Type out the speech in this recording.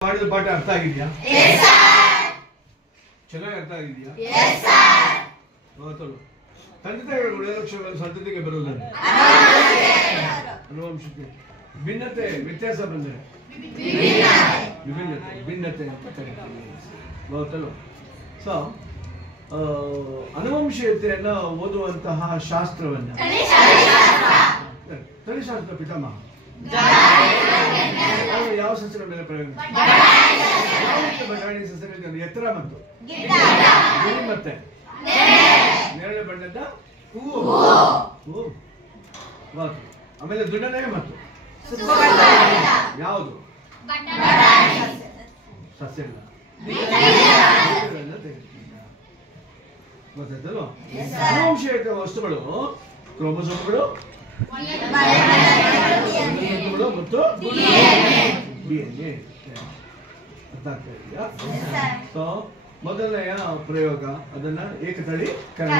ಮಾಡಿದ ಪಾಠ ಅರ್ಥ ಆಗಿದೆಯಾ? ಚೆನ್ನಾಗಿ ಅರ್ಥ ಆಗಿದೆಯಾ? ತಂದೆ ತಾಯಿಗಳು ಗುಣಲಕ್ಷಣಗಳು ಸಂತತಿಗೆ ಬರುವುದನ್ನು ಅನುವಂಶಕ್ಕೆ ಭಿನ್ನತೆ ವ್ಯತ್ಯಾಸ ಬಂದರೆ ಭಿನ್ನತೆ ಅಂತ ಕರೀತೀವಿ. ಸೊ ಅನುವಂಶೀಯತೆಯನ್ನು ಓದುವಂತಹ ಶಾಸ್ತ್ರವನ್ನ ತಳಿಶಾಸ್ತ್ರ ಪಿತಾಮಹ ಯಾವ ಸಸ್ಯದ ಮೇಲೆ ಪ್ರಯೋಗ? ಬಟಾಣಿ ಸಸ್ಯಗಳಿಗೆ ಎತ್ತರ ಮತ್ತು ಗಿಳಿ ಮತ್ತೆ ನೇರಳೆ ಬಣ್ಣದ ಹೂವು, ಆಮೇಲೆ ದುಡ್ಡನೆ ಮತ್ತು ಯಾವುದು ಸಸ್ಯಗಳ ಗೊತ್ತಾಯ್ತಲ್ವ? ಅನುವಂಶೀಯತೆ ವಸ್ತುಗಳು ಕ್ರೋಮೋಸೋಮ್ಗಳು ಮತ್ತು DNA. ಅರ್ಥ ಆಗ್ತಾ ಇದೆಯಾ? ಸೊ ಮೊದಲನೆಯ ಪ್ರಯೋಗ ಅದನ್ನ ಏಕತಳಿ ಕರಣ